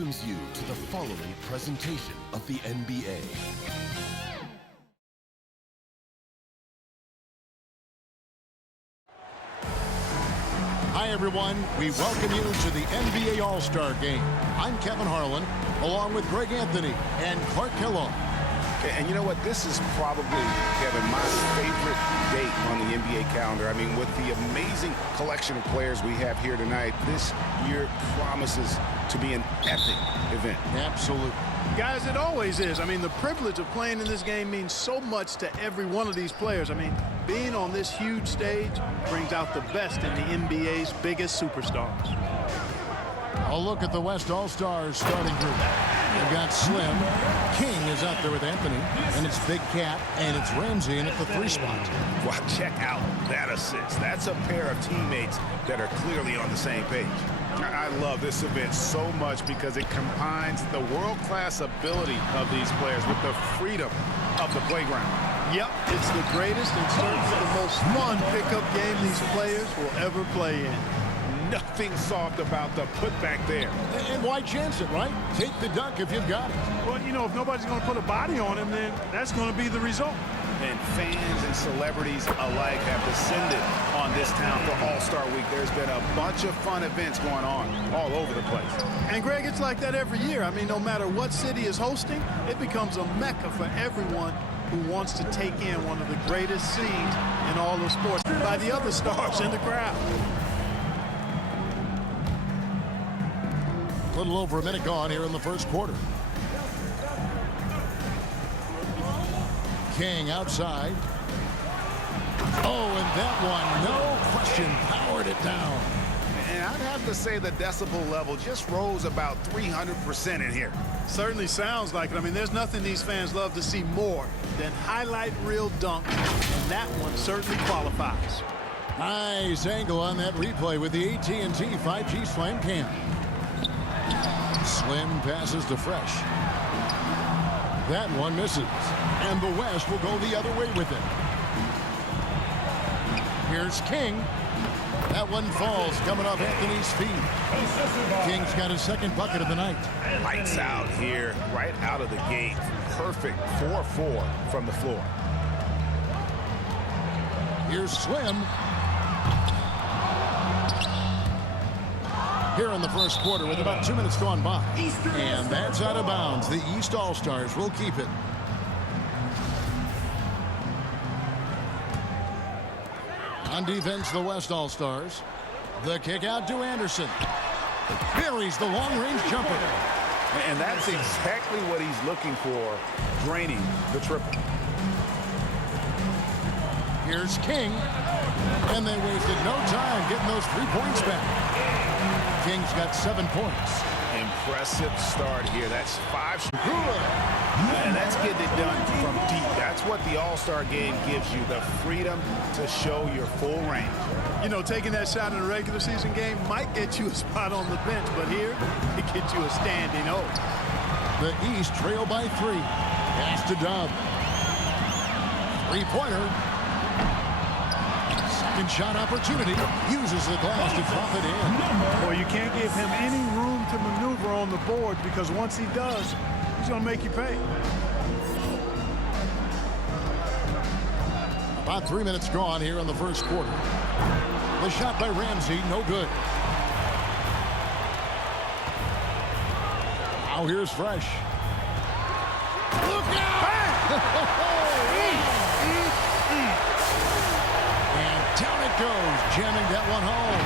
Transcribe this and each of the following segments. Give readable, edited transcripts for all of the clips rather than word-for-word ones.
welcomes you to the following presentation of the NBA. Hi, everyone. We welcome you to the NBA All-Star Game. I'm Kevin Harlan, along with Greg Anthony and Clark Kellogg. And you know what? This is probably, Kevin, my favorite date on the NBA calendar. I mean, with the amazing collection of players we have here tonight, this year promises to be an epic event. Absolutely. Guys, it always is. I mean, the privilege of playing in this game means so much to every one of these players. I mean, being on this huge stage brings out the best in the NBA's biggest superstars. A look at the West All-Stars starting group. We've got Slim. King is out there with Anthony, and it's Big Cat, and it's Ramsey in at the 3 spot. Wow, check out that assist. That's a pair of teammates that are clearly on the same page. I love this event so much because it combines the world-class ability of these players with the freedom of the playground. Yep, it's the greatest and certainly the most fun pickup game these players will ever play in. Nothing soft about the putback there. And why chance it, right? Take the dunk if you've got it. Well, you know, if nobody's going to put a body on him, then that's going to be the result. And fans and celebrities alike have descended on this town for All-Star Week. There's been a bunch of fun events going on all over the place. And, Greg, it's like that every year. I mean, no matter what city is hosting, it becomes a mecca for everyone who wants to take in one of the greatest scenes in all of sports by the other stars in the crowd. A little over a minute gone here in the first quarter. King outside. Oh, and that one, no question, powered it down. And I'd have to say the decibel level just rose about 300% in here. Certainly sounds like it. I mean, there's nothing these fans love to see more than highlight reel dunks, and that one certainly qualifies. Nice angle on that replay with the AT&T 5G Slam Cam. Slim passes to Fresh. That one misses, and the West will go the other way with it. Here's King. That one falls, coming off Anthony's feet. King's got his second bucket of the night. Lights out here, right out of the gate. Perfect 4-4 from the floor. Here's Slim. Here in the first quarter with about 2 minutes gone by. And that's out of bounds. The East All-Stars will keep it. On defense, the West All-Stars. The kick out to Anderson. Buries the long-range jumper. And that's exactly what he's looking for, draining the triple. Here's King. And they wasted no time getting those 3 points back. King's got 7 points. Impressive start here. That's 5. And that's getting it done from deep. That's what the All-Star game gives you, the freedom to show your full range. You know, taking that shot in a regular season game might get you a spot on the bench, but here, it gets you a standing O. The East trail by 3. Pass to Dub. 3-pointer. Second shot opportunity. Uses the glass to drop it in. Well, you can't give him any room to maneuver on the board because once he does, he's going to make you pay. About 3 minutes gone here in the first quarter. The shot by Ramsey, no good. Now here's Fresh. Look out! And down it goes, jamming that one home.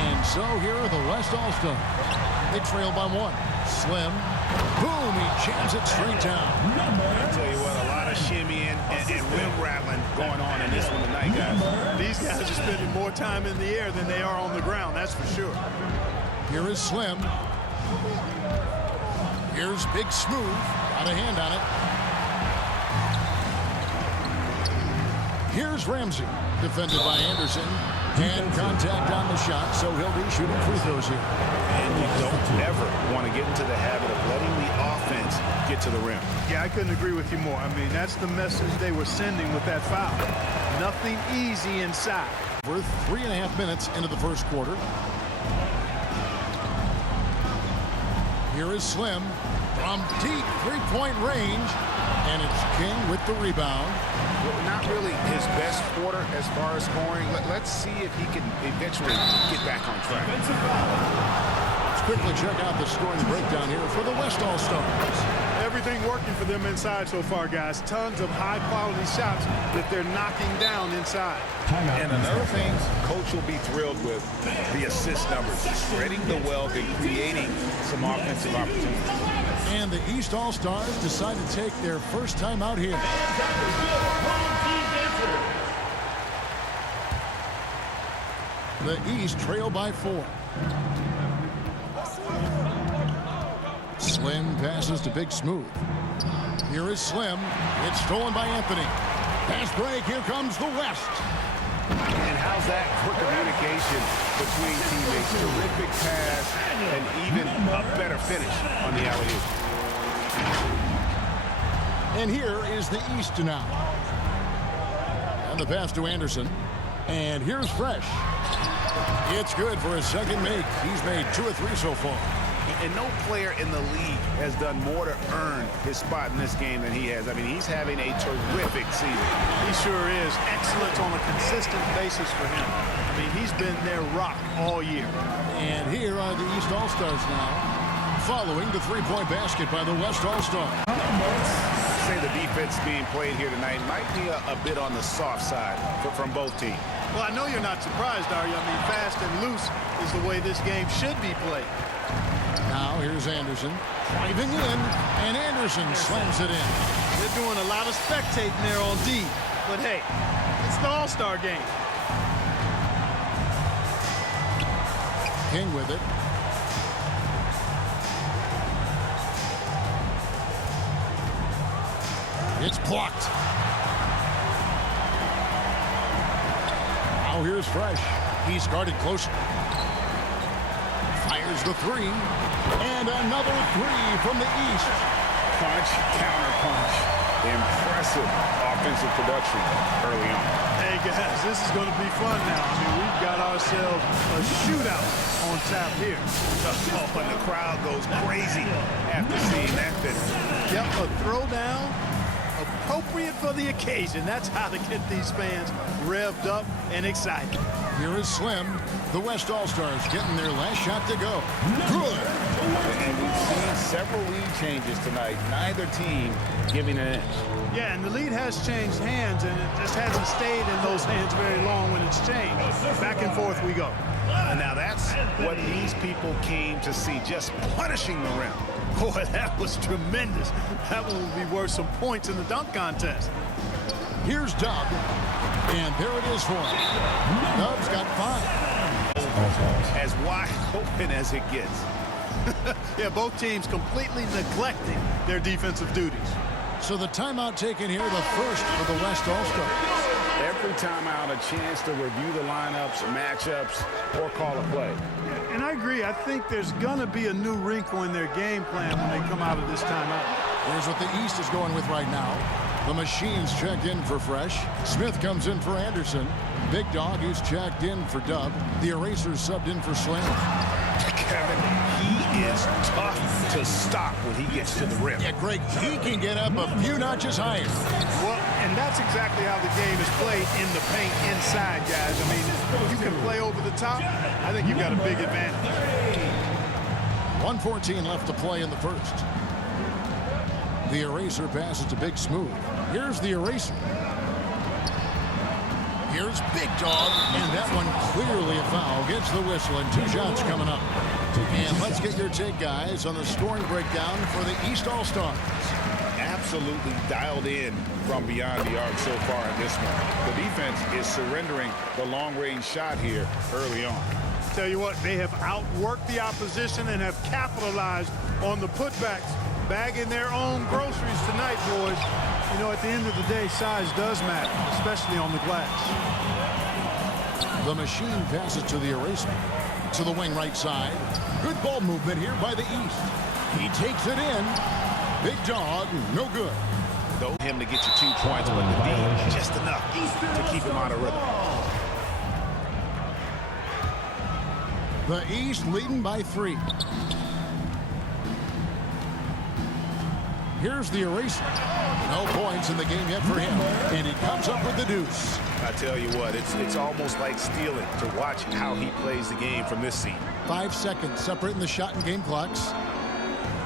And so here are the West All-Stars. They trail by 1. Slim. Boom, he jams it straight down. I tell you what, a lot of shimmying and rim rattling going on in this one tonight, guys. These guys are spending more time in the air than they are on the ground, that's for sure. Here is Slim. Here's Big Smooth. Got a hand on it. Here's Ramsey. Defended by Anderson. And contact on the shot, so he'll be shooting free throws here. And you don't ever want to get into the habit of letting the offense get to the rim. Yeah, I couldn't agree with you more. I mean, that's the message they were sending with that foul. Nothing easy inside. We're 3.5 minutes into the first quarter. Here is Slim from deep three-point range. And it's King with the rebound. Well, not really his best quarter as far as scoring. Let's see if he can eventually get back on track. Let's quickly check out the scoring breakdown here for the West All-Stars. Everything working for them inside so far, guys. Tons of high-quality shots that they're knocking down inside. And another thing Coach will be thrilled with, the assist numbers. Spreading the wealth and creating some offensive opportunities. And the East All-Stars decide to take their first time out here. The East trail by 4. Slim passes to Big Smooth. Here is Slim. It's stolen by Anthony. Pass break. Here comes the West. And how's that for communication between teammates? Terrific pass and even a better finish on the alley-oop. And here is the East now. And the pass to Anderson. And here's Fresh. It's good for his second make. He's made 2 or 3 so far. And no player in the league has done more to earn his spot in this game than he has. I mean, he's having a terrific season. He sure is. Excellence on a consistent basis for him. I mean, he's been their rock all year. And here are the East All-Stars now, following the three-point basket by the West All-Star. I'd say the defense being played here tonight might be a bit on the soft side from both teams. Well, I know you're not surprised, are you? I mean, fast and loose is the way this game should be played. Now here's Anderson driving in, and Anderson slams it in. They're doing a lot of spectating there on D, but hey, it's the All-Star game. King with it. It's blocked. Now here's Fresh. He's guarded close. Fires the 3. And another 3 from the East. Punch, counter punch. Impressive offensive production early on. Hey, guys, this is going to be fun now. I mean, we've got ourselves a shootout on tap here. Oh, and the crowd goes crazy after seeing that finish. Yep, a throwdown appropriate for the occasion. That's how to get these fans revved up and excited. Here is Slim. The West All-Stars getting their last shot to go. Good. And we've seen several lead changes tonight. Neither team giving an inch. Yeah, and the lead has changed hands, and it just hasn't stayed in those hands very long when it's changed. Back and forth we go. And now that's what these people came to see, just punishing the rim. Boy, that was tremendous. That one will be worth some points in the dunk contest. Here's Dub. And there it is for him. Dub's got 5. As wide open as it gets. Yeah, both teams completely neglecting their defensive duties. So the timeout taken here, the first for the West All-Stars. Every timeout, a chance to review the lineups, matchups, or call a play. And I agree. I think there's going to be a new wrinkle in their game plan when they come out of this timeout. Here's what the East is going with right now. The Machines checked in for Fresh. Smith comes in for Anderson. Big Dog is checked in for Dub. The Erasers subbed in for Slim. Kevin, he is tough to stop when he gets to the rim. Yeah, Greg, he can get up a few notches higher. Well, and that's exactly how the game is played in the paint inside, guys. I mean, you can play over the top. I think you've got a big advantage. 1:14 left to play in the first. The Eraser passes to Big Smooth. Here's the Eraser. Here's Big Dog, and that one clearly a foul. Gets the whistle, and 2 shots coming up. And let's get your take, guys, on the scoring breakdown for the East All-Stars. Absolutely dialed in from beyond the arc so far in this one. The defense is surrendering the long-range shot here early on. Tell you what, they have outworked the opposition and have capitalized on the putbacks, bagging their own groceries tonight, boys. You know, at the end of the day, size does matter, especially on the glass. The Machine passes to the Eraser. To the wing right side. Good ball movement here by the East. He takes it in. Big Dog, no good. Though him to get you 2 points, but the D just enough to keep him out of rhythm. The East leading by 3. Here's the eraser. No points in the game yet for him, and he comes up with the deuce. I tell you what, it's almost like stealing to watch how he plays the game from this seat. 5 seconds separating the shot and game clocks.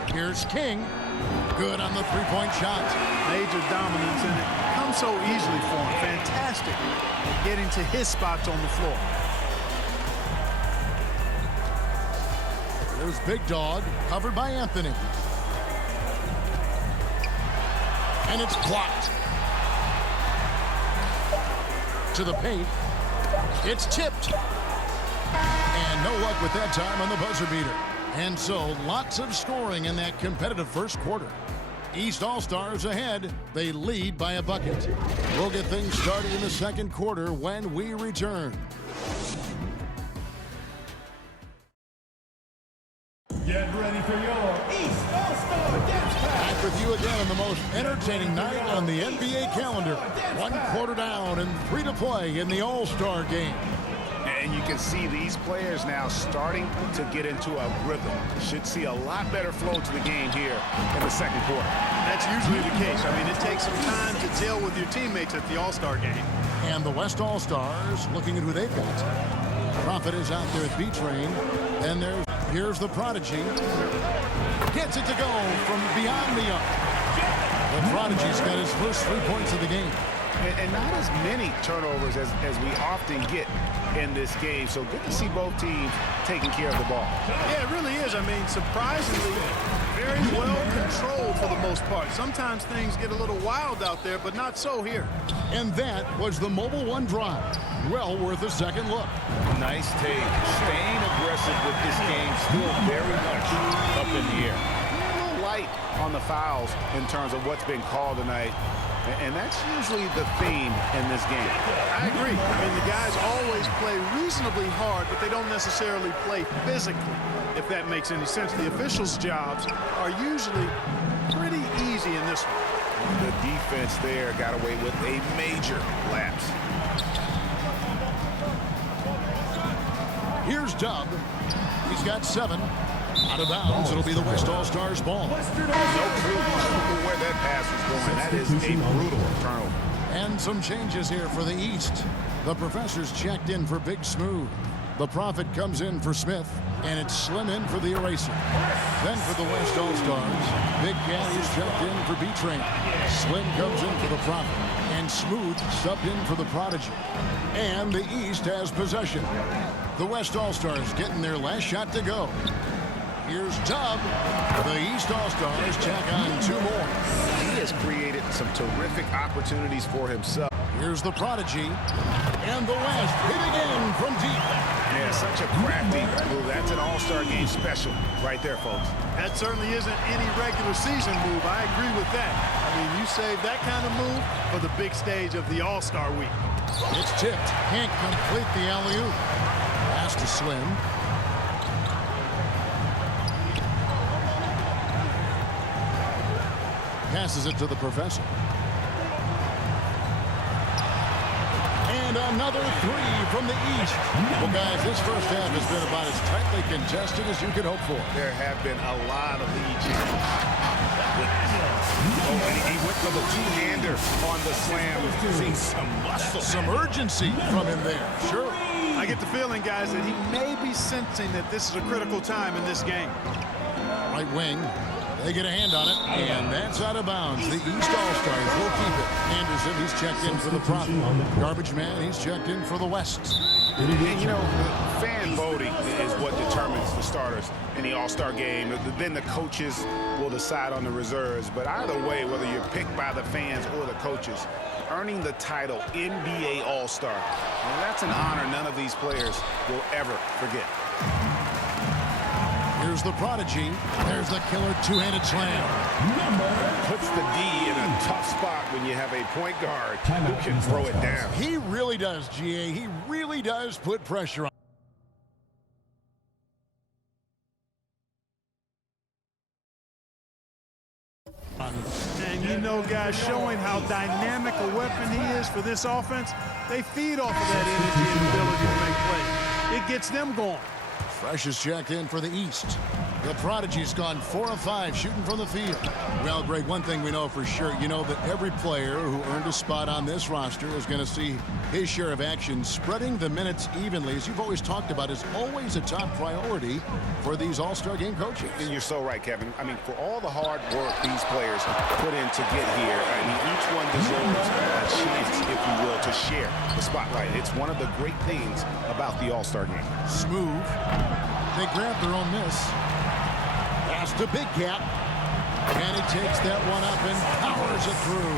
Here's King. Good on the three-point shot. Major dominance, and it comes so easily for him. Fantastic at getting to his spots on the floor. There's Big Dog, covered by Anthony. And it's blocked. To the paint. It's tipped. And no luck with that time on the buzzer beater. And so, lots of scoring in that competitive first quarter. East All-Stars ahead. They lead by a bucket. We'll get things started in the second quarter when we return. Get ready for your East All-Star Dance Pass. Back with you again on the most entertaining night on the NBA calendar. 1 quarter down and 3 to play in the All-Star game. And you can see these players now starting to get into a rhythm. Should see a lot better flow to the game here in the second quarter. That's usually the case. I mean, it takes some time to gel with your teammates at the All-Star game. And the West All-Stars looking at who they've got. Prophet is out there at B-Train. And here's the Prodigy. Gets it to go from beyond the arc. The Prodigy's got his first 3 points of the game. And not as many turnovers as we often get in this game. So good to see both teams taking care of the ball. Yeah, it really is. I mean, surprisingly, very well controlled for the most part. Sometimes things get a little wild out there, but not so here. And that was the Mobile One drive. Well worth a second look. Nice take. Staying aggressive with this game, still very much up in the air. A little light on the fouls in terms of what's been called tonight. And that's usually the theme in this game. I agree. I mean, the guys always play reasonably hard, but they don't necessarily play physically, if that makes any sense. The officials' jobs are usually pretty easy in this one. The defense there got away with a major lapse. Here's Dub. He's got 7. Out of bounds, it'll be the West All-Stars ball. No clue where that pass was going. That is a brutal turnover. And some changes here for the East. The Professor's checked in for Big Smooth. The Prophet comes in for Smith, and it's Slim in for the Eraser. Then for the West All-Stars, Big Cat is checked in for B-Train. Slim comes in for the Prophet, and Smooth subbed in for the Prodigy. And the East has possession. The West All-Stars getting their last shot to go. Here's Dub. The East All-Stars check on 2 more. He has created some terrific opportunities for himself. Here's the Prodigy. And the West hit again from deep. Yeah, such a crafty move. That's an All-Star game special right there, folks. That certainly isn't any regular season move. I agree with that. I mean, you save that kind of move for the big stage of the All-Star week. It's tipped. Can't complete the alley-oop. Pass to Slim. Passes it to the Professor. And another 3 from the East. Well, guys, this first half has been about as tightly contested as you could hope for. There have been a lot of leads here. Oh, and he went for the two-hander on the slam. See some muscle. Some urgency from him there. Sure. I get the feeling, guys, that he may be sensing that this is a critical time in this game. Right wing. They get a hand on it, and that's out of bounds. The East All-Stars will keep it. Anderson, he's checked in for the Prophet. Garbage Man, he's checked in for the West. And, you know, fan voting is what determines the starters in the All-Star game. Then the coaches will decide on the reserves. But either way, whether you're picked by the fans or the coaches, earning the title NBA All-Star, well, that's an honor none of these players will ever forget. Here's the Prodigy. There's the killer two-handed slam. Puts the D in a tough spot when you have a point guard who can throw it down. He really does, GA. He really does put pressure on. And you know, guys, showing how dynamic a weapon he is for this offense, they feed off of that energy and ability to make plays. It gets them going. Fresh is checked in for the East. The prodigy's gone 4 of 5 shooting from the field. Well, Greg, one thing we know for sure, you know that every player who earned a spot on this roster is going to see his share of action. Spreading the minutes evenly, as you've always talked about, is always a top priority for these All-Star game coaches. And you're so right, Kevin. I mean, for all the hard work these players put in to get here, I mean, each one deserves a chance, if you will, to share the spotlight. It's one of the great things about the All-Star game. Smooth. They grab their own miss. Pass to Big Cat. And he takes that one up and powers it through.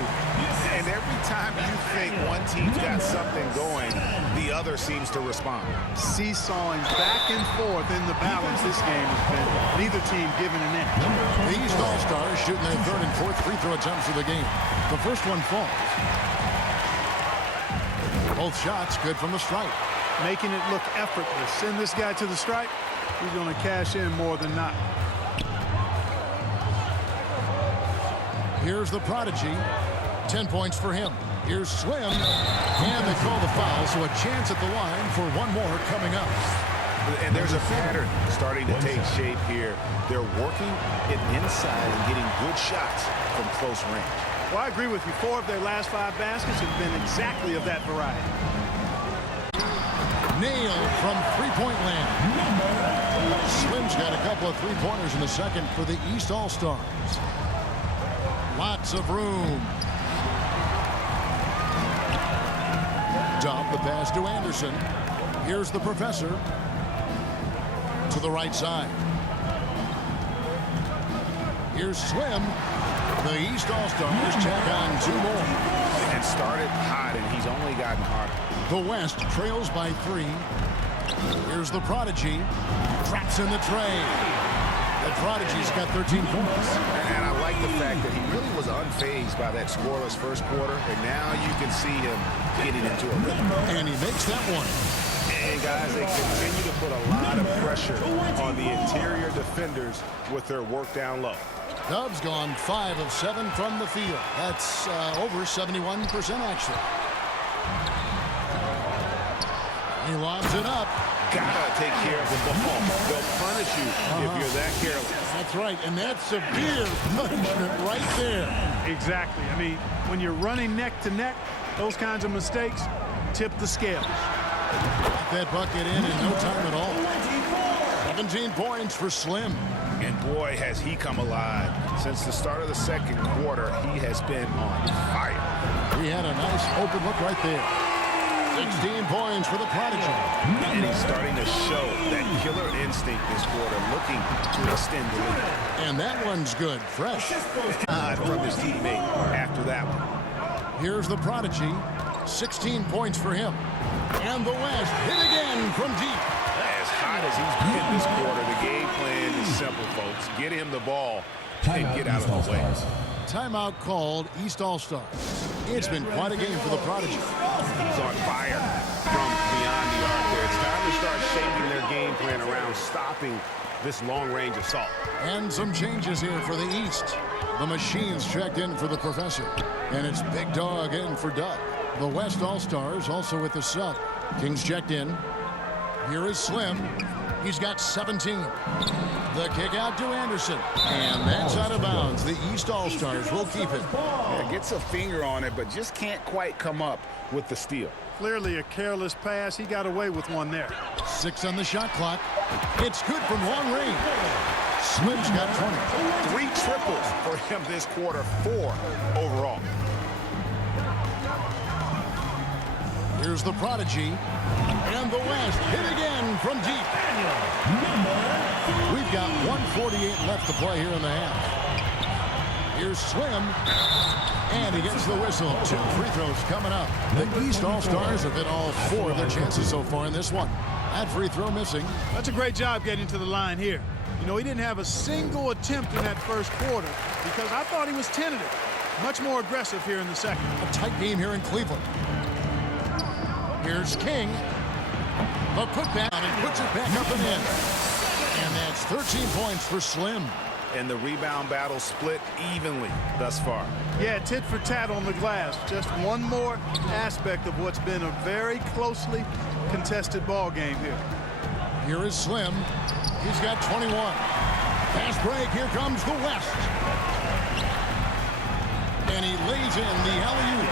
And every time you think one team's got something going, the other seems to respond. Seesawing back and forth in the balance this game has been. Neither team giving an inch. The East All-Stars shooting their third and fourth free throw attempts of the game. The first one falls. Both shots good from the stripe. Making it look effortless. Send this guy to the stripe. He's going to cash in more than not. Here's the prodigy. 10 points for him. Here's Slim. And they call the foul, so a chance at the line for one more coming up. And there's a pattern starting to take shape here. They're working it inside and getting good shots from close range. Well, I agree with you. 4 of their last 5 baskets have been exactly of that variety. Nailed from three-point land. Slim's got a couple of three-pointers in the second for the East All-Stars. Lots of room. Dump the pass to Anderson. Here's the professor. To the right side. Here's Slim. The East All-Stars tack on 2 more. And started hot, and he's only gotten hotter. The West trails by 3. Here's the prodigy. Traps in the tray. The prodigy's got 13 points. And I like the fact that he really was unfazed by that scoreless first quarter, and now you can see him getting into a rhythm. And he makes that one. And guys, they continue to put a lot of pressure on the interior defenders with their work down low. Dub's gone 5 of 7 from the field. That's over 71% actually. He lobs it up. Gotta take care of the ball. They'll punish you if you're that careless. That's right, and that's severe punishment right there. Exactly. I mean, when you're running neck to neck, those kinds of mistakes tip the scales. Got that bucket in no time at all. 17 points for Slim. And boy, has he come alive. Since the start of the second quarter, he has been on fire. He had a nice open look right there. 16 points for the prodigy. And he's starting to show that killer instinct this quarter, looking to extend the lead. And that one's good, fresh. From his teammate after that one. Here's the prodigy. 16 points for him. And the West hit again from deep. As hot as he's been this quarter, the game plan is simple, folks. Get him the ball and get out of the way. Timeout called East All-Stars. It's been quite a game for the prodigy. He's on fire from beyond the arc there. It's time to start shaping their game plan around stopping this long-range assault. And some changes here for the East. The Machines checked in for the professor. And it's Big Dog in for Doug. The West All-Stars also with the sub. Kings checked in. Here is Slim. He's got 17. The kick out to Anderson. And that's out of bounds. The East All-Stars will keep it. Yeah, gets a finger on it, but just can't quite come up with the steal. Clearly a careless pass. He got away with one there. 6 on the shot clock. It's good from long range. Slim's got 20. 3 triples for him this quarter, 4 overall. Here's the prodigy. And the West hit again from deep. We've got 1:48 left to play here in the half. Here's Slim. And he gets the whistle. 2 free throws coming up. The East All-Stars have hit all 4 of their chances so far in this one. That free throw missing. That's a great job getting to the line here. You know, he didn't have a single attempt in that first quarter because I thought he was tentative. Much more aggressive here in the second. A tight game here in Cleveland. Here's King. The putback and puts it back up and in. And that's 13 points for Slim. And the rebound battle split evenly thus far. Yeah, tit for tat on the glass. Just one more aspect of what's been a very closely contested ball game here. Here is Slim. He's got 21. Fast break. Here comes the West. And he lays in the alley-oop.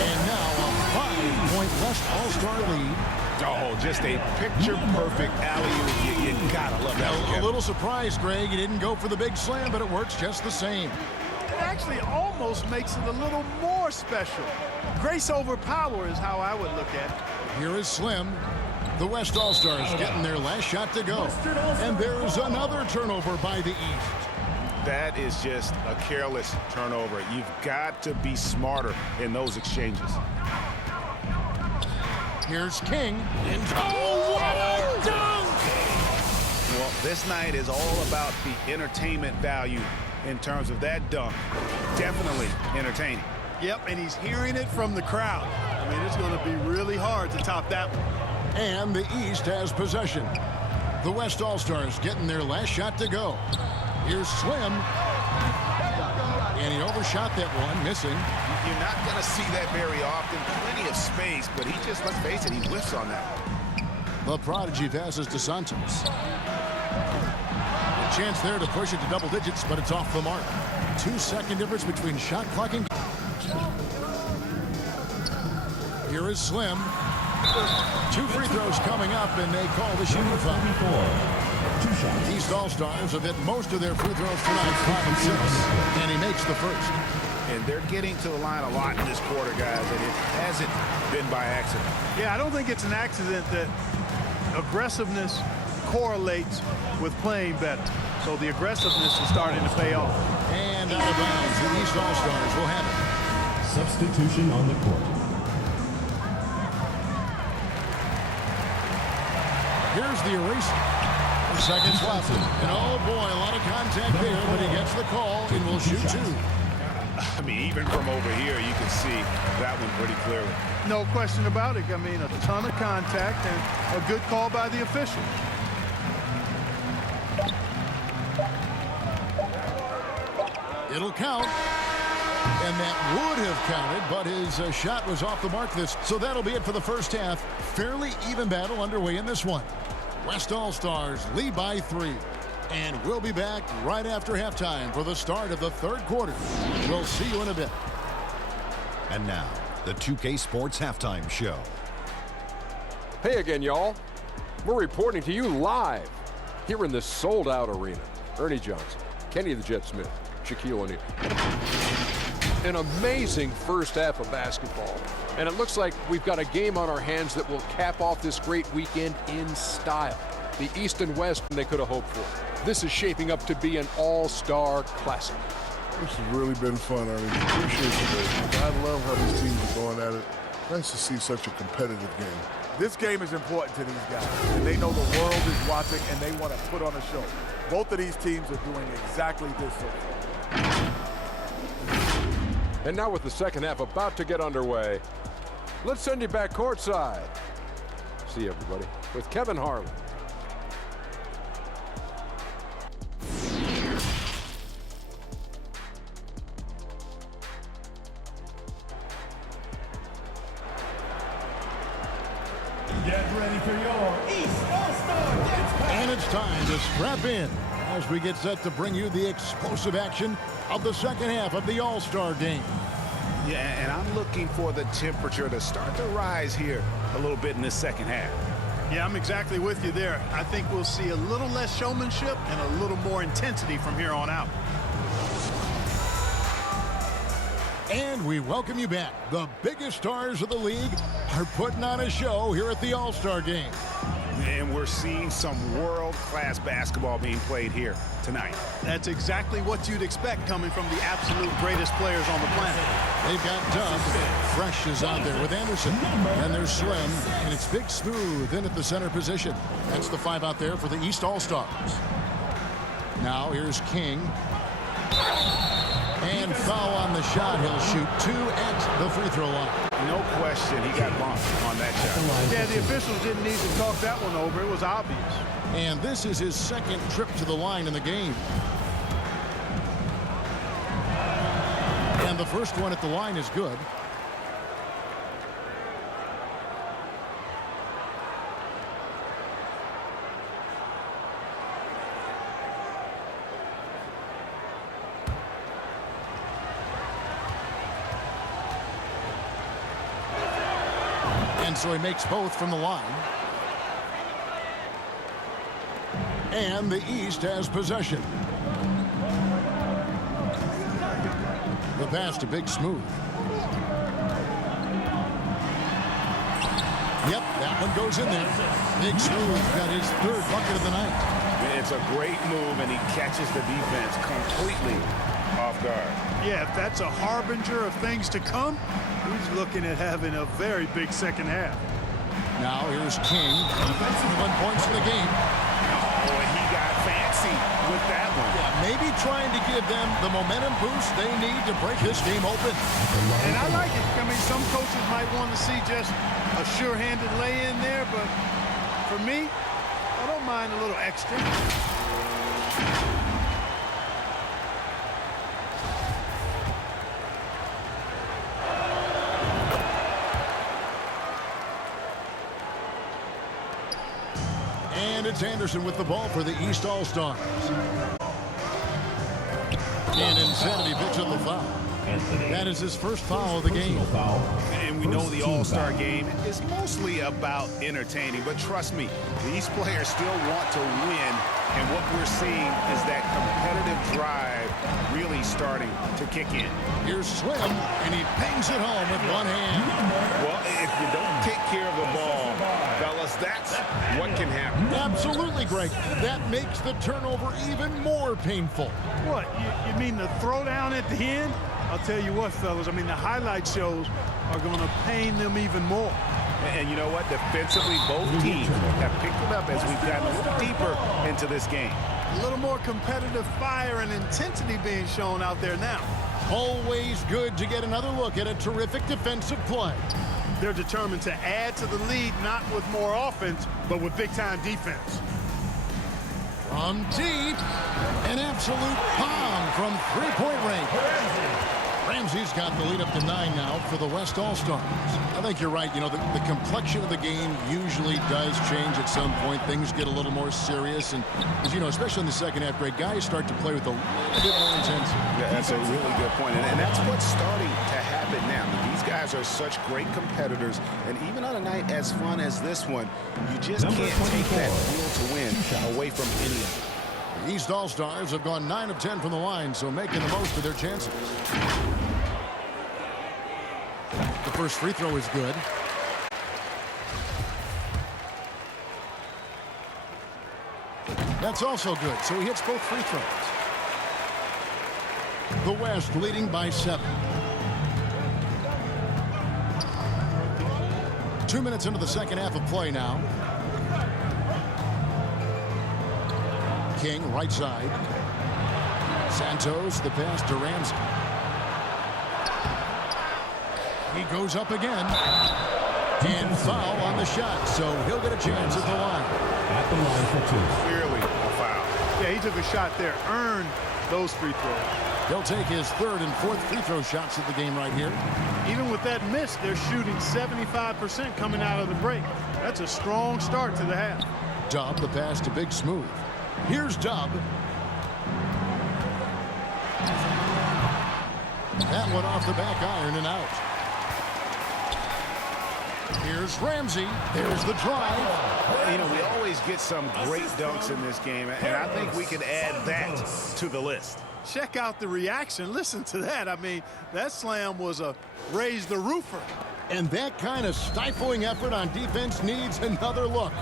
And now a 5-point West All-Star lead. Oh, just a picture-perfect alley-oop. You gotta love that. A little surprised, Greg. He didn't go for the big slam, but it works just the same. It actually almost makes it a little more special. Grace over power is how I would look at it. Here is Slim. The West All-Stars getting their last shot to go. And there's another turnover by the East. That is just a careless turnover. You've got to be smarter in those exchanges. Here's King. And oh, what a dunk! Well, this night is all about the entertainment value in terms of that dunk. Definitely entertaining. Yep, and he's hearing it from the crowd. I mean, it's going to be really hard to top that one. And the East has possession. The West All-Stars getting their last shot to go. Here's Slim. And he overshot that one, missing. You're not going to see that very often. Plenty of space, but he just, let's face it, he whiffs on that. The prodigy passes to Santos. A chance there to push it to double digits, but it's off the mark. 2-second difference between shot clock and... Here is Slim. 2 free throws coming up, and they call the shooting foul. East All-Stars have hit most of their free throws tonight, 5 and 6, and he makes the first. And they're getting to the line a lot in this quarter, guys, and it hasn't been by accident. Yeah, I don't think it's an accident that aggressiveness correlates with playing better. So the aggressiveness is starting to pay off. And out of bounds, the East All-Stars will have it. Substitution on the court. Here's the eraser. Seconds left. And oh boy, a lot of contact there, but he gets the call and will shoot 2. I mean, even from over here, you can see that one pretty clearly. No question about it. I mean, a ton of contact and a good call by the official. It'll count. And that would have counted, but his shot was off the mark. So that'll be it for the first half. Fairly even battle underway in this one. West All-Stars lead by 3. And we'll be back right after halftime for the start of the third quarter. We'll see you in a bit. And now, the 2K Sports Halftime Show. Hey again, y'all. We're reporting to you live here in this sold-out arena. Ernie Johnson, Kenny the Jet Smith, Shaquille O'Neal. An amazing first half of basketball. And it looks like we've got a game on our hands that will cap off this great weekend in style. The East and West they could have hoped for. This is shaping up to be an all-star classic. This has really been fun, Ernie. Appreciate you, baby. I love how these teams are going at it. Nice to see such a competitive game. This game is important to these guys. And they know the world is watching, and they want to put on a show. Both of these teams are doing exactly this so far. And now with the second half about to get underway, let's send you back courtside. See everybody with Kevin Harlan. Get ready for your East All-Star Dance Pack. And it's time to strap in as we get set to bring you the explosive action of the second half of the All-Star game. Yeah, and I'm looking for the temperature to start to rise here a little bit in this second half. Yeah, I'm exactly with you there. I think we'll see a little less showmanship and a little more intensity from here on out. And we welcome you back. The biggest stars of the league are putting on a show here at the All-Star game. And we're seeing some world-class basketball being played here tonight. That's exactly what you'd expect coming from the absolute greatest players on the planet. They've got Dub. Fresh is out there with Anderson. And there's Slim. And it's Big Smooth in at the center position. That's the 5 out there for the East All-Stars. Now here's King. And foul on the shot. He'll shoot 2 at the free throw line. No question, he got bumped on that shot. Yeah, the officials didn't need to talk that one over. It was obvious. And this is his second trip to the line in the game. And the first one at the line is good. And so he makes both from the line. And the East has possession. The pass to Big Smooth. Yep, that one goes in there. Big Smooth got his third bucket of the night. It's a great move, and he catches the defense completely off guard. Yeah, if that's a harbinger of things to come, he's looking at having a very big second half. Now here's King. 1 points in the game. Oh, and he got fancy with that one. Yeah, maybe trying to give them the momentum boost they need to break this game open. And I like it. I mean, some coaches might want to see just a sure-handed lay-in there, but for me, I don't mind a little extra. And it's Anderson with the ball for the East All-Stars. And Insanity picks up the foul. That is his first foul of the game. And we know the All-Star game is mostly about entertaining, but trust me, these players still want to win, and what we're seeing is that competitive drive really starting to kick in. Here's Slim, and he bangs it home with one hand. Well, if you don't take care of the ball, fellas, that's what can happen. Absolutely, Greg. That makes the turnover even more painful. What, you mean the throwdown at the end? I'll tell you what, fellas, I mean, the highlight shows are going to pain them even more. And you know what? Defensively, both teams have picked it up as we've gotten a little deeper into this game. A little more competitive fire and intensity being shown out there now. Always good to get another look at a terrific defensive play. They're determined to add to the lead, not with more offense, but with big-time defense. From deep, an absolute bomb from three-point range. Ramsey's got the lead up to 9 now for the West All-Stars. I think you're right. You know, the complexion of the game usually does change at some point. Things get a little more serious. And, as you know, especially in the second half, Greg, guys start to play with a little bit more intensity. Yeah, that's a really good point. And that's what's starting to happen now. These guys are such great competitors. And even on a night as fun as this one, you just can't take that will to win away from any of them. The East All-Stars have gone 9 of 10 from the line, so making the most of their chances. The first free throw is good. That's also good, so he hits both free throws. The West leading by 7. 2 minutes into the second half of play now. King, right side. Santos, the pass to Ramsey. He goes up again. And foul on the shot, so he'll get a chance at the line. At the line for 2. Clearly a foul. Yeah, he took a shot there, earned those free throws. He'll take his third and fourth free throw shots at the game right here. Even with that miss, they're shooting 75% coming out of the break. That's a strong start to the half. Dub, the pass to Big Smooth. Here's Dub. That one off the back iron and out. Here's Ramsey. There's the drive. You know, we always get some great dunks in this game, and I think we can add that to the list. Check out the reaction. Listen to that. I mean, that slam was a raise the roofer. And that kind of stifling effort on defense needs another look.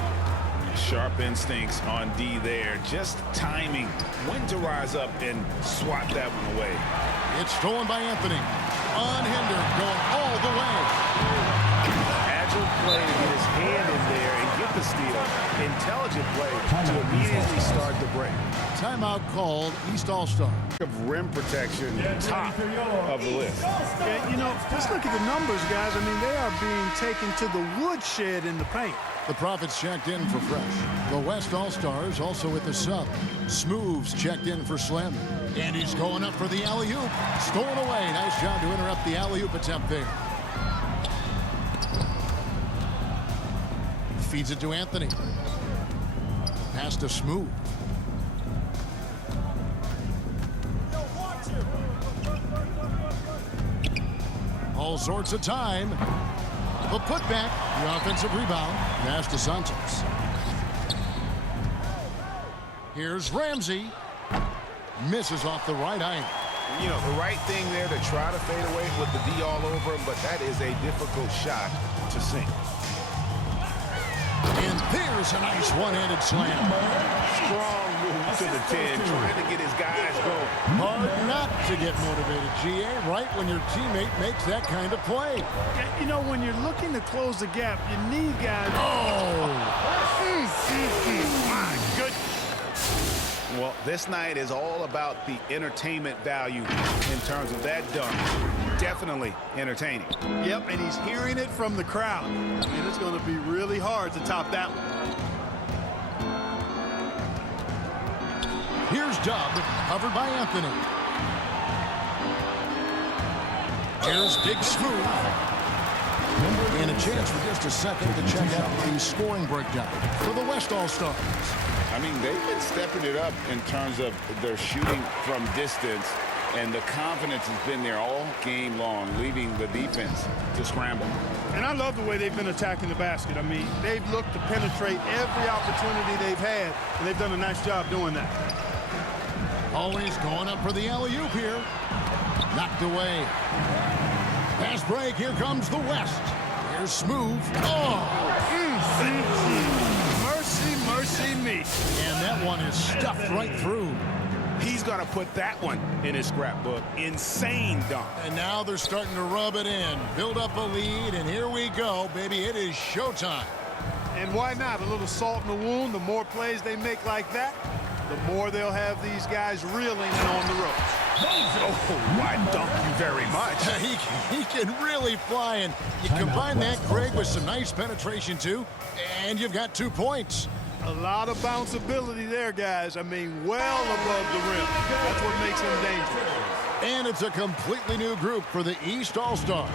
Sharp instincts on D there. Just timing when to rise up and swat that one away. It's stolen by Anthony. Unhindered, going all the way. Agile play to get his hand in there and get the steal. Intelligent play to immediately start the break. Timeout called, East All-Star. Of rim protection, top of the list. Yeah, you know, just look at the numbers, guys. I mean, they are being taken to the woodshed in the paint. The Profits checked in for Fresh. The West All-Stars also with the sub. Smooths checked in for Slim. And he's going up for the alley-oop. Stolen away. Nice job to interrupt the alley-oop attempt there. Feeds it to Anthony. Pass to Smooth. All sorts of time. The putback, the offensive rebound, pass to Santos. Here's Ramsey. Misses off the right eye. You know, the right thing there to try to fade away with the D all over him, but that is a difficult shot to sink. And there's a nice one-handed slam. Strong move to the 10, trying to get his guys going. Hard not to get motivated, GA, right when your teammate makes that kind of play. Yeah, you know, when you're looking to close the gap, you need guys. Oh! My goodness. Well, this night is all about the entertainment value in terms of that dunk. Definitely entertaining. Yep, and he's hearing it from the crowd. I mean, it's going to be really hard to top that one. Here's Dub, covered by Anthony. Here's Big Smooth. And a chance for just a second to check out the scoring breakdown for the West All-Stars. I mean, they've been stepping it up in terms of their shooting from distance, and the confidence has been there all game long, leaving the defense to scramble. And I love the way they've been attacking the basket. I mean, they've looked to penetrate every opportunity they've had, and they've done a nice job doing that. Always going up for the alley-oop here. Knocked away. Pass break. Here comes the West. Here's Smooth. Oh! Mercy me. And that one is stuffed right through. He's going to put that one in his scrapbook. Insane dunk. And now they're starting to rub it in. Build up a lead, and here we go, baby. It is showtime. And why not? A little salt in the wound. The more plays they make like that, the more they'll have these guys reeling and on the ropes. Oh, why dunk you very much. He can really fly, and you combine that, Craig, with some nice penetration, too, and you've got 2 points. A lot of bounceability there, guys. I mean, well above the rim. That's what makes him dangerous. And it's a completely new group for the East All-Stars.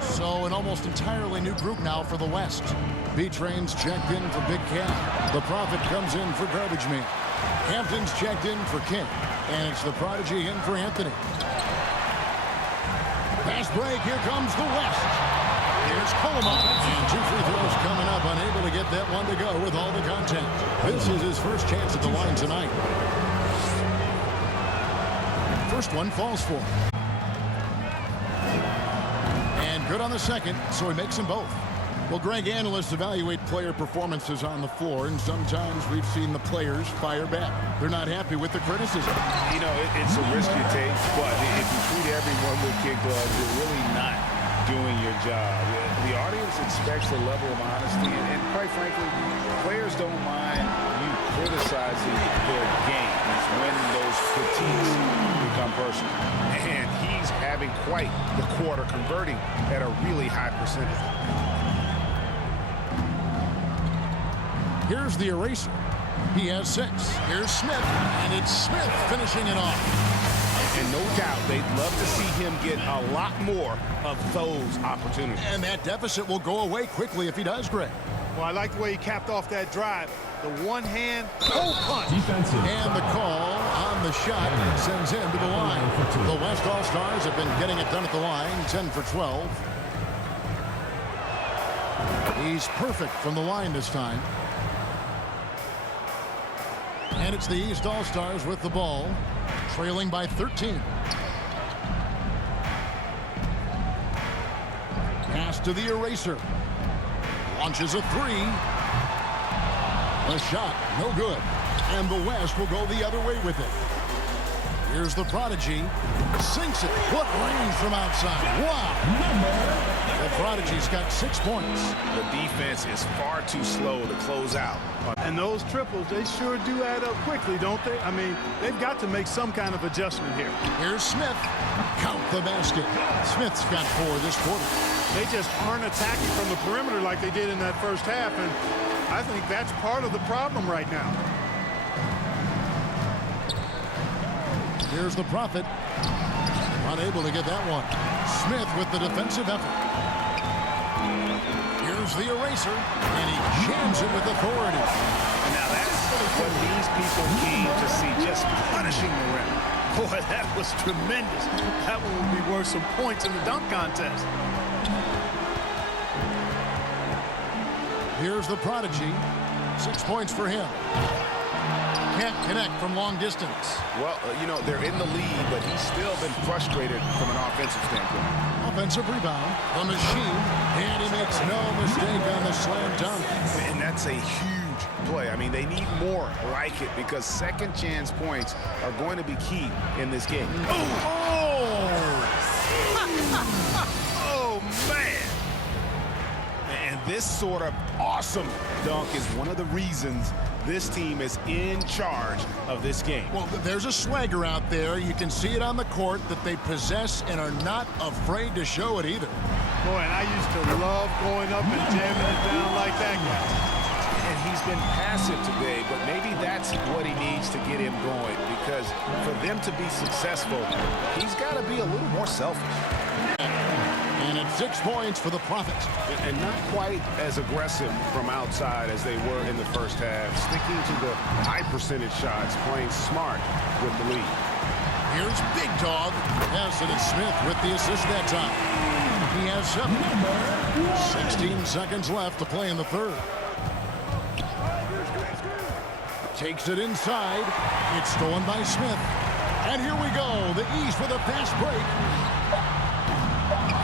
So an almost entirely new group now for the West. B-Train's checked in for Big Cat. The Prophet comes in for Garbage Man. Hampton's checked in for King. And it's the Prodigy in for Anthony. Pass break. Here comes the West. Here's Coleman. And 2 free throws coming up. Unable to get that one to go with all the contact. This is his first chance at the line tonight. First one falls for him. And good on the second, so he makes them both. Well, Greg, analysts evaluate player performances on the floor, and sometimes we've seen the players fire back. They're not happy with the criticism. You know, it's a risk you take, but if you treat everyone with kid gloves, you're really not doing your job. The audience expects a level of honesty, and quite frankly, players don't mind you criticizing their game. It's when those critiques become personal. And he's having quite the quarter, converting at a really high percentage. Here's the eraser. He has 6. Here's Smith, and it's Smith finishing it off. And no doubt they'd love to see him get a lot more of those opportunities. And that deficit will go away quickly if he does, Greg. Well, I like the way he capped off that drive. The one-hand pull punch. And the call on the shot sends him to the line. The West All-Stars have been getting it done at the line, 10 for 12. He's perfect from the line this time. And it's the East All-Stars with the ball, trailing by 13. Pass to the eraser. Launches a 3. The shot, no good. And the West will go the other way with it. Here's the Prodigy. Sinks it. What range from outside. Wow. The Prodigy's got 6 points. The defense is far too slow to close out. And those triples, they sure do add up quickly, don't they? I mean, they've got to make some kind of adjustment here. Here's Smith. Count the basket. Smith's got 4 this quarter. They just aren't attacking from the perimeter like they did in that first half, and I think that's part of the problem right now. Here's the Prophet. Unable to get that one. Smith with the defensive effort. Here's the eraser, and he jams it with authority. Now that's what these people came to see, just punishing the rim. Boy, that was tremendous. That one would be worth some points in the dunk contest. Here's the prodigy. 6 points for him. Can't connect from long distance. Well, you know, they're in the lead, but he's still been frustrated from an offensive standpoint. Offensive rebound. The machine. And he makes no mistake on the slam dunk. And that's a huge play. I mean, they need more like it because second chance points are going to be key in this game. Oh, man. And this sort of awesome dunk is one of the reasons this team is in charge of this game. Well, there's a swagger out there. You can see it on the court that they possess and are not afraid to show it either. Boy, and I used to love going up and jamming it down like that guy. And he's been passive today, but maybe that's what he needs to get him going because for them to be successful, he's got to be a little more selfish. And it's 6 points for the Profits. And not quite as aggressive from outside as they were in the first half, sticking to the high percentage shots, playing smart with the lead. Here's Big Dog. Hassett and Smith with the assist that time. He has 7. 16 seconds left to play in the third. Takes it inside. It's stolen by Smith. And here we go. The East with a fast break.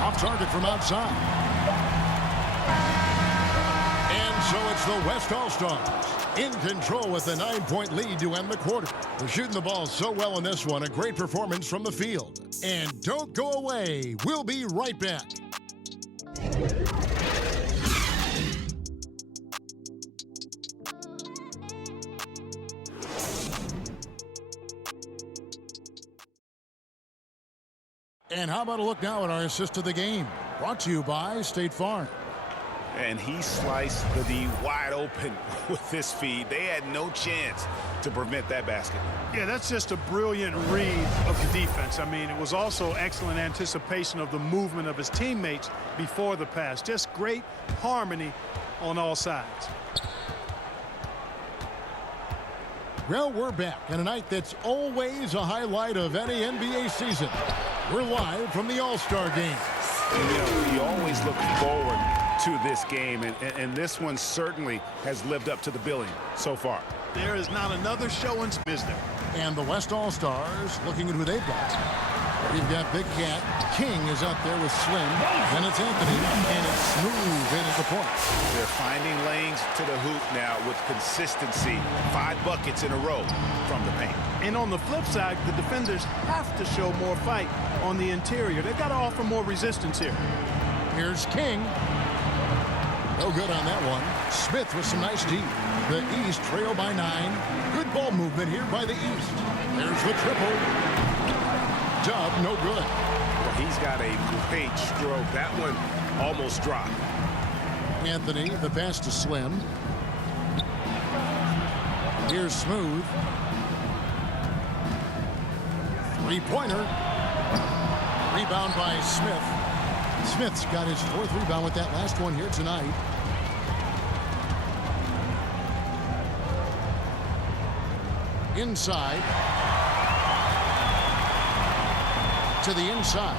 Off target from outside. And so it's the West All-Stars in control with a 9-point lead to end the quarter. They're shooting the ball so well in this one. A great performance from the field. And don't go away. We'll be right back. And how about a look now at our assist of the game? Brought to you by State Farm. And he sliced the D wide open with this feed. They had no chance to prevent that basket. Yeah, that's just a brilliant read of the defense. I mean, it was also excellent anticipation of the movement of his teammates before the pass. Just great harmony on all sides. Well, we're back in a night that's always a highlight of any NBA season. We're live from the All-Star game. You know, you always look forward to this game, and this one certainly has lived up to the billing so far. There is not another show in business. And the West All-Stars looking at who they've got. We've got Big Cat. King is out there with Slim. Then it's Anthony, and it's Smooth in at the point. They're finding lanes to the hoop now with consistency. 5 buckets in a row from the paint. And on the flip side, the defenders have to show more fight on the interior. They've got to offer more resistance here. Here's King. No good on that one. Smith with some nice D. The East trail by 9. Good ball movement here by the East. There's the triple. Dub, no good. Well, he's got a great stroke. That one almost dropped. Anthony, the pass to Slim. Here's Smooth. 3-pointer. Rebound by Smith. Smith's got his 4th rebound with that last one here tonight. Inside. To the inside.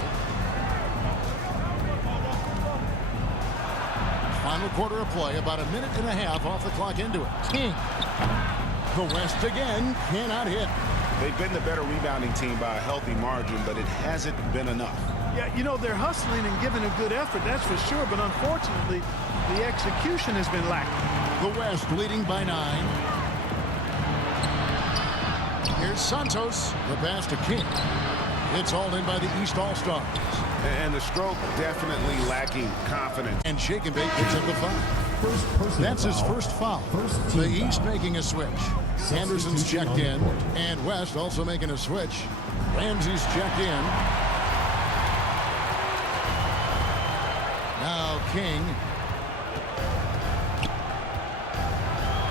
Final quarter of play, about a minute and a half off the clock into it. King. The West again cannot hit. They've been the better rebounding team by a healthy margin, but it hasn't been enough. Yeah, you know, they're hustling and giving a good effort, that's for sure, but unfortunately, the execution has been lacking. The West leading by 9. Here's Santos, the pass to King. It's hauled in by the East All-Stars. And the stroke definitely lacking confidence. And Shake and Bake picks up the foul. That's his first foul. The East making a switch. Anderson's checked in. And West also making a switch. Ramsey's checked in. Now King.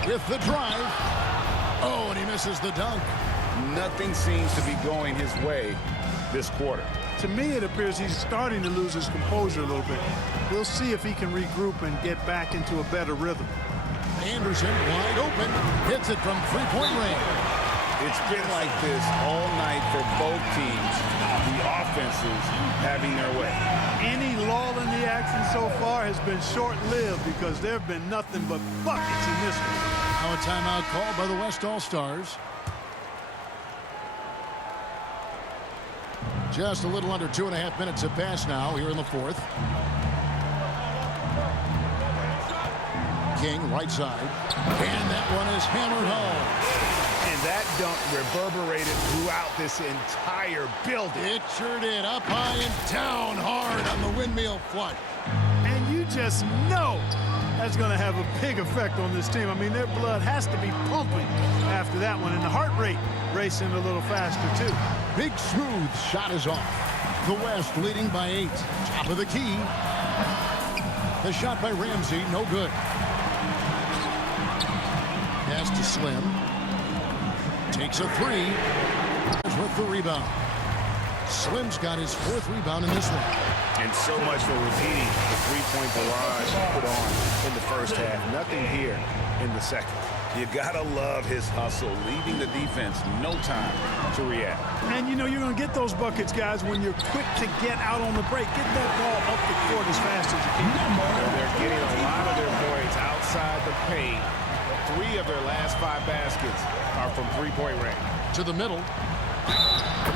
With the drive. Oh, and he misses the dunk. Nothing seems to be going his way this quarter. To me, it appears he's starting to lose his composure a little bit. We'll see if he can regroup and get back into a better rhythm. Anderson wide open. Hits it from 3-point range. It's been like this all night for both teams. The offenses having their way. Any lull in the action so far has been short-lived because there have been nothing but buckets in this one. Now a timeout called by the West All-Stars. Just a little under 2.5 minutes have passed now here in the fourth. King, right side. And that one is hammered home. And that dunk reverberated throughout this entire building. It sure did. Up high and down hard on the windmill flush. And you just know that's going to have a big effect on this team. I mean, their blood has to be pumping after that one, and the heart rate racing a little faster, too. Big smooth shot is off. The West leading by 8. Top of the key. The shot by Ramsey, no good. Pass to Slim. Takes a 3. With the rebound. Slim's got his 4th rebound in this one. And so much for repeating the three-point barrage put on in the first half. Nothing here in the second. You gotta love his hustle, leaving the defense no time to react. And you know you're going to get those buckets, guys, when you're quick to get out on the break. Get that ball up the court as fast as you can. And they're getting a lot of their points outside the paint. 3 of their last 5 baskets are from three-point range. To the middle.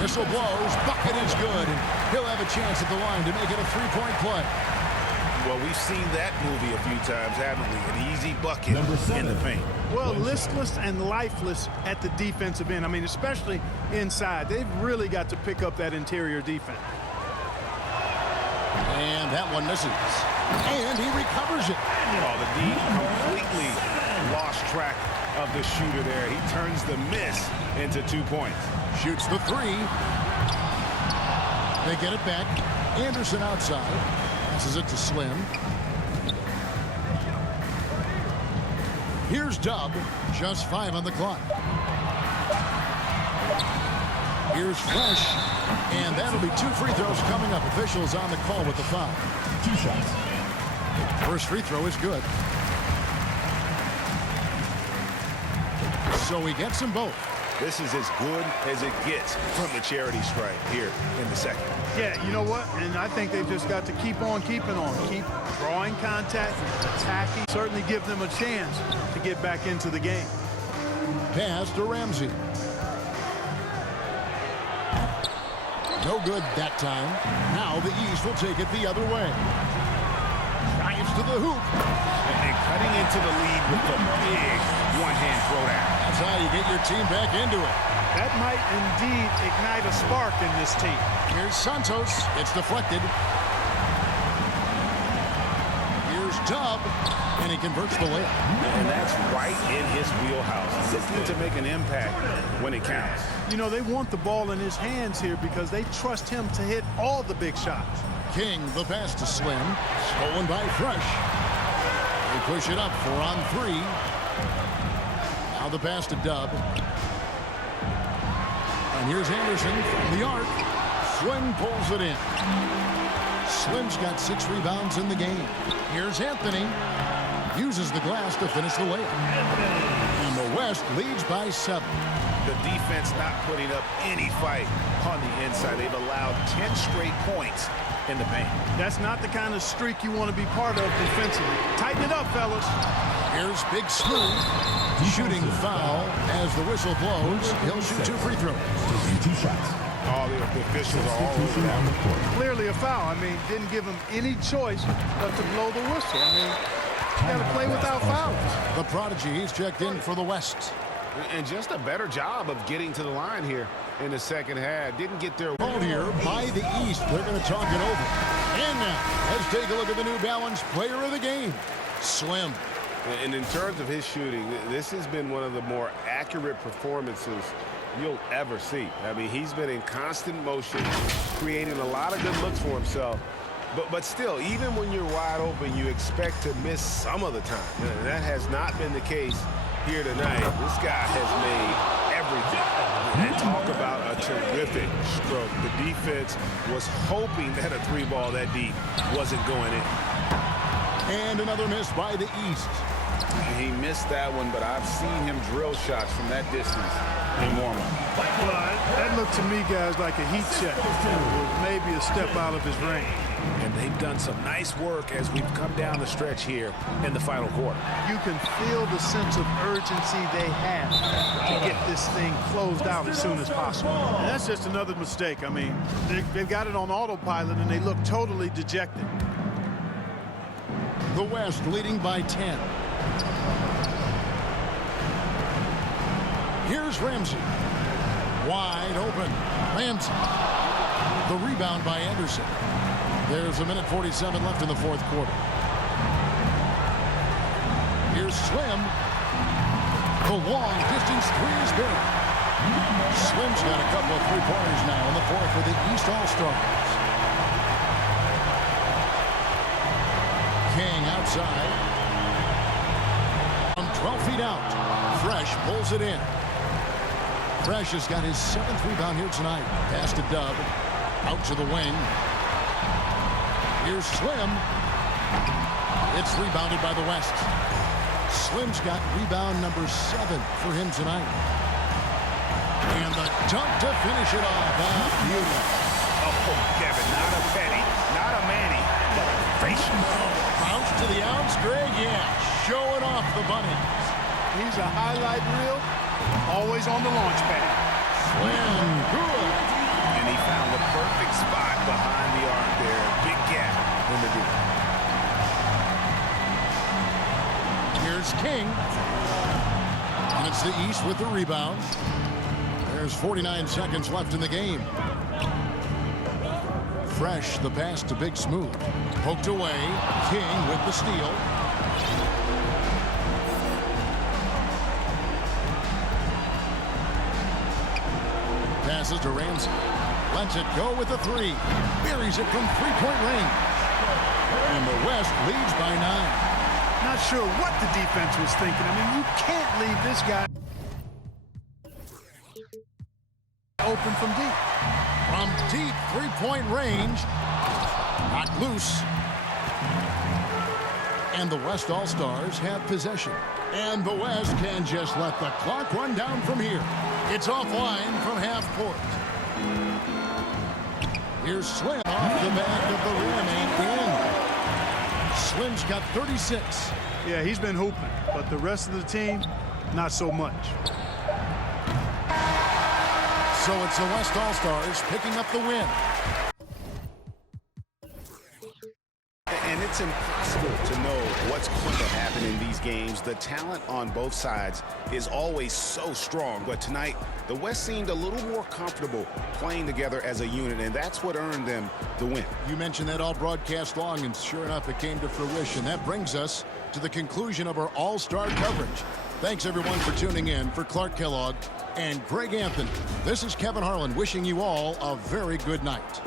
Whistle blows. Bucket is good. And he'll have a chance at the line to make it a 3-point play. Well, we've seen that movie a few times, haven't we? An easy bucket in the paint. Well, listless and lifeless at the defensive end. I mean, especially inside. They've really got to pick up that interior defense. And that one misses. And he recovers it. Oh, the D completely lost track of the shooter there. He turns the miss into 2 points. Shoots the 3. They get it back. Anderson outside. Passes it to Slim. Here's Dub. Just 5 on the clock. Here's Fresh. And that'll be 2 free throws coming up. Officials on the call with the foul. 2 shots. First free throw is good. So he gets them both. This is as good as it gets from the charity stripe here in the second. Yeah, you know what? And I think they've just got to keep on keeping on. Keep drawing contact, attacking. Certainly give them a chance to get back into the game. Pass to Ramsey. No good that time. Now the East will take it the other way. Drives to the hoop. And cutting into the lead with the big one-hand throwdown. That's how you get your team back into it. That might indeed ignite a spark in this team. Here's Santos. It's deflected. Here's Dub. And he converts the layup. And that's right in his wheelhouse. Looking to make an impact when it counts. You know, they want the ball in his hands here because they trust him to hit all the big shots. King, the pass to Slim. Stolen by Fresh. They push it up 4 on 3. Now the pass to Dub. And here's Anderson from the arc. Slim pulls it in. Slim's got 6 rebounds in the game. Here's Anthony. Uses the glass to finish the layup. And the West leads by 7. The defense not putting up any fight on the inside. They've allowed 10 straight points in the paint. That's not the kind of streak you want to be part of defensively. Tighten it up, fellas. Here's Big Smooth. Shooting foul as the whistle blows. He'll shoot 2 free throws. 2 shots. All the officials are all over that. Clearly a foul. I mean, didn't give him any choice but to blow the whistle. I mean, you got to play without fouls. The prodigy, he's checked in for the West. And just a better job of getting to the line here in the second half. Didn't get there. Ball here by the East. They're going to talk it over. And now, let's take a look at the New Balance player of the game, Slim. And in terms of his shooting, this has been one of the more accurate performances you'll ever see. I mean, he's been in constant motion, creating a lot of good looks for himself. But still, even when you're wide open, you expect to miss some of the time. And that has not been the case here tonight. This guy has made everything. And talk about a terrific stroke. The defense was hoping that a 3-ball that deep wasn't going in. And another miss by the East. He missed that one, but I've seen him drill shots from that distance in warm-up. Well, that looked to me, guys, like a heat check. It was maybe a step out of his range. And they've done some nice work as we've come down the stretch here in the final quarter. You can feel the sense of urgency they have to get this thing closed out as soon as possible. And that's just another mistake. I mean, they've got it on autopilot, and they look totally dejected. The West leading by 10. Here's Ramsey. Wide open. Ramsey. The rebound by Anderson. There's a minute 47 left in the fourth quarter. Here's Slim. The long distance three is good. Slim's got a couple of three-pointers now in the fourth for the East All-Stars. King outside. From 12 feet out. Fresh pulls it in. Fresh has got his 7th rebound here tonight. Pass to Dub. Out to the wing. Here's Slim. It's rebounded by the West. Slim's got rebound number 7 for him tonight. And the dunk to finish it off. Beauty. Oh, Kevin, not a penny, not a Manny, but a facial. Bounce to the ounce, Greg. Yeah, showing off the bunnies. He's a highlight reel, always on the launch pad. Slim, good. And he found the perfect spot behind the arc there. Big gap in the deep. Here's King. And it's the East with the rebound. There's 49 seconds left in the game. Fresh, the pass to Big Smooth. Poked away. King with the steal. Passes to Ramsey. Lets it go with the three. Buries it from three-point range. And the West leads by 9. Not sure what the defense was thinking. I mean, you can't leave this guy open from deep. From deep three-point range. Not loose. And the West All-Stars have possession. And the West can just let the clock run down from here. It's offline from half court. Here's Slim off the back of the rim and in. Slim's got 36. Yeah, he's been hooping, but the rest of the team, not so much. So it's the West All-Stars picking up the win. And it's impossible to know what's going to happen in these games. The talent on both sides is always so strong. But tonight, the West seemed a little more comfortable playing together as a unit, and that's what earned them the win. You mentioned that all broadcast long, and sure enough, it came to fruition. That brings us to the conclusion of our All-Star coverage. Thanks, everyone, for tuning in. For Clark Kellogg and Greg Anthony, this is Kevin Harlan wishing you all a very good night.